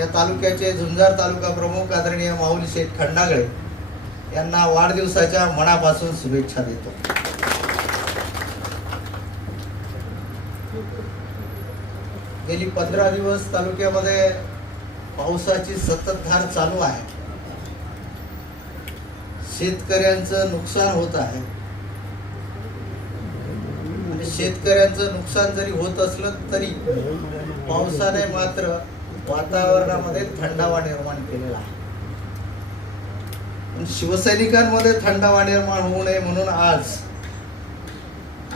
या तालुक्याचे झुंजार तालुका प्रमुख आदरणीय माऊली शेठ खंडागळे यांना वाढदिवसाच्या मनापासून शुभेच्छा देतो गेली पंधरा दिवस तालुक्यामध्ये पावसाची सततधार चालू आहे शेतकऱ्यांचं नुकसान होत आहे शेतकऱ्यांचं नुकसान जरी होत असलं तरी पावसाने मात्र वातावरणामध्ये थंडावा निर्माण केलेला आहे शिवसैनिकांमध्ये थंडावा निर्माण होऊ नये म्हणून आज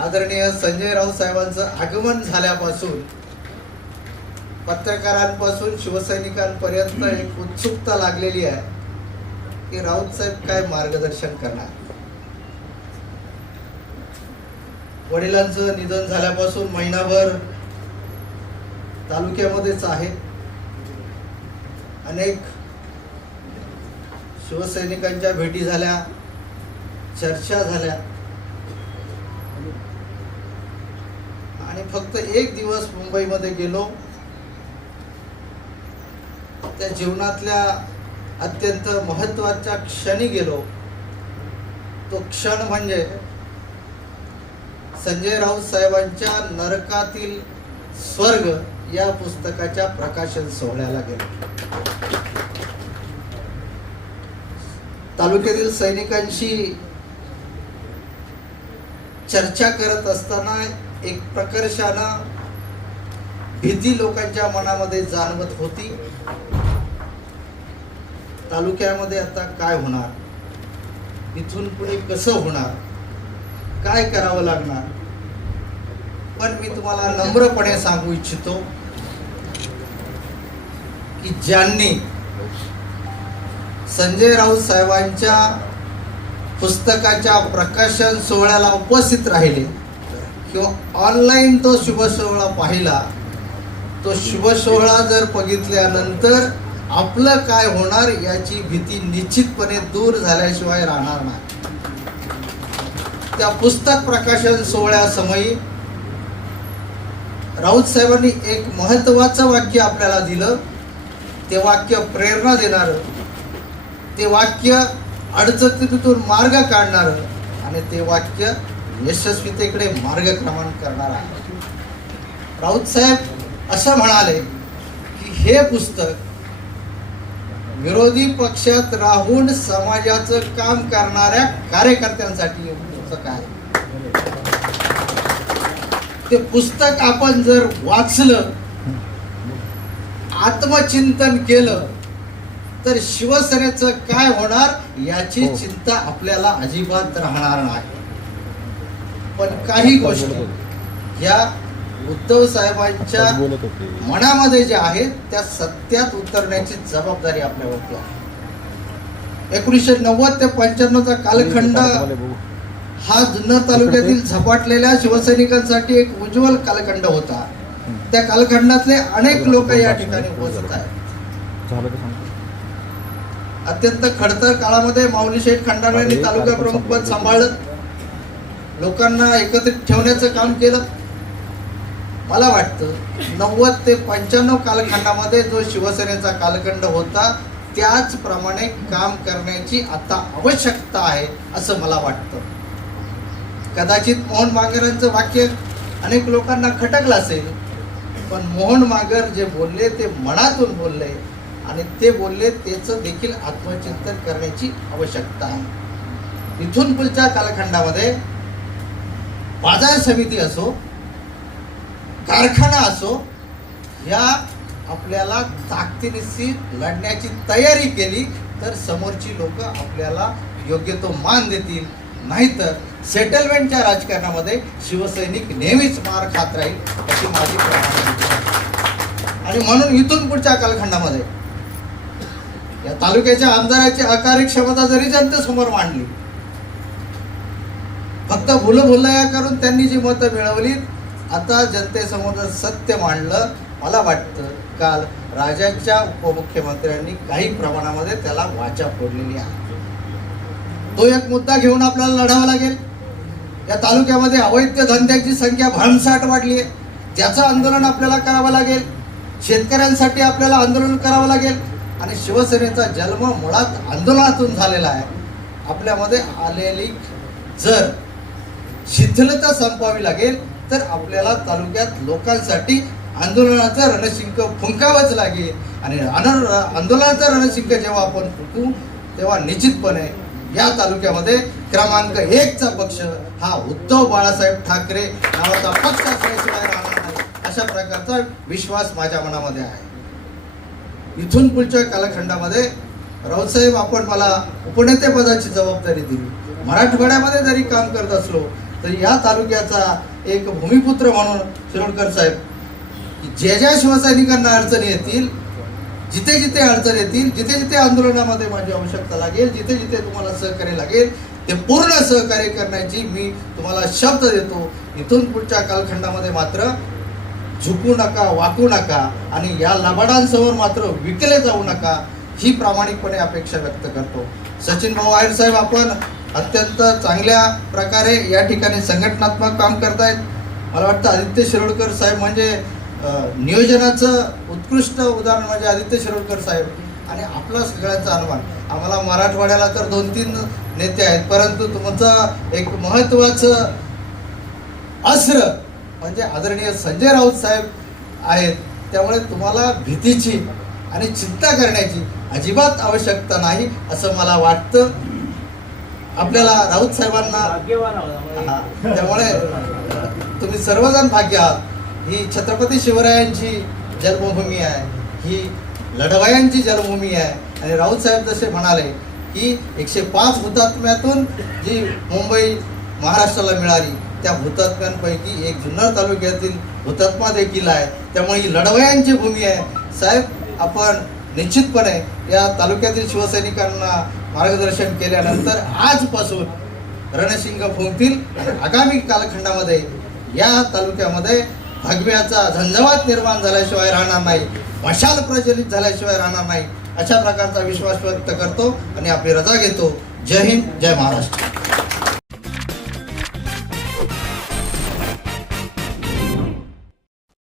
आदरणीय संजय राऊत साहेबांचं आगमन झाल्यापासून पत्रकारांपासून शिवसैनिकांपर्यंत एक उत्सुकता लागलेली आहे की राऊत साहेब काय मार्गदर्शन करणार वडिलांचं निधन झाल्यापासून महिनाभर तालुक्यामध्येच आहे अनेक शिवसैनिकांच्या भेटी झाल्या चर्चा झाल्या आणि फक्त एक दिवस मुंबईमध्ये गेलो त्या जीवनातल्या अत्यंत महत्वाच्या क्षणी गेलो तो क्षण म्हणजे संजय राऊत साहेबांच्या नरकातील स्वर्ग या पुस्तकाच्या प्रकाशन सोहळ्याला गेलो तालुक्यातील सैनिकांशी चर्चा करत असताना एक प्रकर्षानं भीती लोकांच्या मनामध्ये जाणवत होती तालुक्यामध्ये आता काय होणार इथून पुढे कसं होणार काय करावं लागणार पण मी तुम्हाला नम्रपणे सांगू इच्छितो की ज्यांनी संजय राऊत साहेबांच्या पुस्तकाच्या प्रकाशन सोहळ्याला उपस्थित राहिले किंवा ऑनलाईन तो शुभ सोहळा पाहिला तो शुभ सोहळा जर बघितल्यानंतर आपलं काय होणार याची भीती निश्चितपणे दूर झाल्याशिवाय राहणार नाही त्या पुस्तक प्रकाशन सोहळ्यासमयी राऊत साहेबांनी एक महत्वाचं वाक्य आपल्याला दिलं ते वाक्य प्रेरणा देणार ते वाक्य अडचणीतून मार्ग काढणार आणि ते वाक्य यशस्वीतेकडे मार्गक्रमण करणार आहे राऊत साहेब असं म्हणाले की हे पुस्तक विरोधी पक्षात राहून समाजाचं काम करणाऱ्या कार्यकर्त्यांसाठी पुस्तक ते पुस्तक आपण जर वाचलं आत्मचिंतन केलं तर शिवसेनेचं काय होणार याची हो. चिंता आपल्याला अजिबात राहणार नाही पण काही गोष्ट या उद्धव साहेबांच्या मनामध्ये ज्या आहेत त्या सत्यात उतरण्याची जबाबदारी आपल्यावर आहे एकोणीसशे नव्वद ते पंच्याण्णवचा कालखंड हा जुन्नर तालुक्यातील झपाटलेल्या शिवसैनिकांसाठी एक उज्ज्वल कालखंड होता त्या कालखंडातले अनेक लोक या ठिकाणी पोहोचत आहेत अत्यंत खडतर काळामध्ये माऊली शेठ खंडाळ्यांनी तालुका प्रमुख पद सांभाळलं लोकांना एकत्रित ठेवण्याचं काम केलं मला वाटतं नव्वद ते पंच्याण्णव कालखंडामध्ये जो शिवसेनेचा कालखंड होता त्याचप्रमाणे काम करण्याची आता आवश्यकता आहे असं मला वाटतं कदाचित मोहन बांगेरांचं वाक्य अनेक लोकांना खटकलं असेल पण मोहन मागर जे बोलले ते मनातून बोलले आणि ते बोलले त्याचं देखील आत्मचिंतन करण्याची आवश्यकता आहे इथून पुढच्या कालखंडामध्ये बाजार समिती असो कारखाना असो या आपल्याला ताकदीनिशी लढण्याची तयारी केली तर समोरची लोक आपल्याला योग्य तो मान देतील नाहीतर सेटलमेंटच्या राजकारणामध्ये शिवसैनिक नेहमीच मार खात राहील अशी माझी आणि म्हणून इथून पुढच्या कालखंडामध्ये या तालुक्याच्या आमदाराची क्षमता जरी जनतेसमोर मांडली फक्त भुलभुलया करून त्यांनी जी मतं मिळवली आता जनतेसमोर सत्य मांडलं मला वाटतं काल राज्याच्या उपमुख्यमंत्र्यांनी काही प्रमाणामध्ये त्याला वाचा फोडलेली आहे तो एक मुद्दा घेऊन आपल्याला लढावा लागेल या तालुक्यामध्ये अवैध धंद्याची संख्या भरमसाठ वाढली आहे त्याचं आंदोलन आपल्याला करावं लागेल शेतकऱ्यांसाठी आपल्याला आंदोलन करावं लागेल आणि शिवसेनेचा जन्म मुळात आंदोलनातून झालेला आहे आपल्यामध्ये आलेली जर शिथिलता संपावी लागेल तर आपल्याला तालुक्यात लोकांसाठी आंदोलनाचं रणशिंक फुंकावंच लागेल आणि आंदोलनाचं रणशिंक जेव्हा आपण फुंकू तेव्हा निश्चितपणे या तालुक्यामध्ये क्रमांक एकचा पक्ष हा उद्धव बाळासाहेब ठाकरे नावाचा पक्ष असल्याशिवाय राहणार नाही अशा प्रकारचा विश्वास माझ्या मनामध्ये आहे इथून पुढच्या कालखंडामध्ये राऊतसाहेब आपण मला उपनेतेपदाची जबाबदारी दिली मराठवाड्यामध्ये जरी काम करत असलो तरी या तालुक्याचा एक भूमिपुत्र म्हणून शिरोडकर साहेब ज्या ज्या शिवसैनिकांना अडचणी येतील जिथे जिथे अडचण येतील जिथे जिथे आंदोलनामध्ये माझी आवश्यकता लागेल जिथे जिथे तुम्हाला सहकार्य लागेल ते पूर्ण सहकार्य करण्याची मी तुम्हाला शब्द देतो इथून पुढच्या कालखंडामध्ये मात्र झुकू नका वाकू नका आणि या लबाडांसमोर मात्र विकले जाऊ नका ही प्रामाणिकपणे अपेक्षा व्यक्त करतो सचिन भाऊ साहेब आपण अत्यंत चांगल्या प्रकारे या ठिकाणी संघटनात्मक काम करतायत मला वाटतं आदित्य शिरोडकर साहेब म्हणजे नियोजनाचं उत्कृष्ट उदाहरण म्हणजे आदित्य शिरोडकर साहेब आणि आपला सगळ्यांचा आव्हान आम्हाला मराठवाड्याला तर दोन तीन नेते आहेत परंतु तुमचं एक महत्वाचं अस्त्र म्हणजे आदरणीय संजय राऊत साहेब आहेत त्यामुळे तुम्हाला भीतीची आणि चिंता करण्याची अजिबात आवश्यकता नाही असं मला वाटतं आपल्याला राऊत साहेबांना त्यामुळे तुम्ही सर्वजण भाग्य आहात ही छत्रपती शिवरायांची जन्मभूमी आहे ही लढवायांची जन्मभूमी आहे आणि साहेब जसे म्हणाले की एकशे पाच हुतात्म्यातून जी मुंबई महाराष्ट्राला मिळाली त्या हुतात्म्यांपैकी एक जुन्नर तालुक्यातील हुतात्मा देखील आहे त्यामुळे ही लढवयांची भूमी आहे साहेब आपण निश्चितपणे या तालुक्यातील शिवसैनिकांना मार्गदर्शन केल्यानंतर आजपासून रणशिंग फुंकतील आणि आगामी कालखंडामध्ये या तालुक्यामध्ये भगव्याचा झंझवात निर्माण झाल्याशिवाय राहणार नाही मशाल प्रज्वलित झाल्याशिवाय राहणार नाही अशा प्रकारचा विश्वास व्यक्त करतो आणि आपली रजा घेतो जय हिंद जय महाराष्ट्र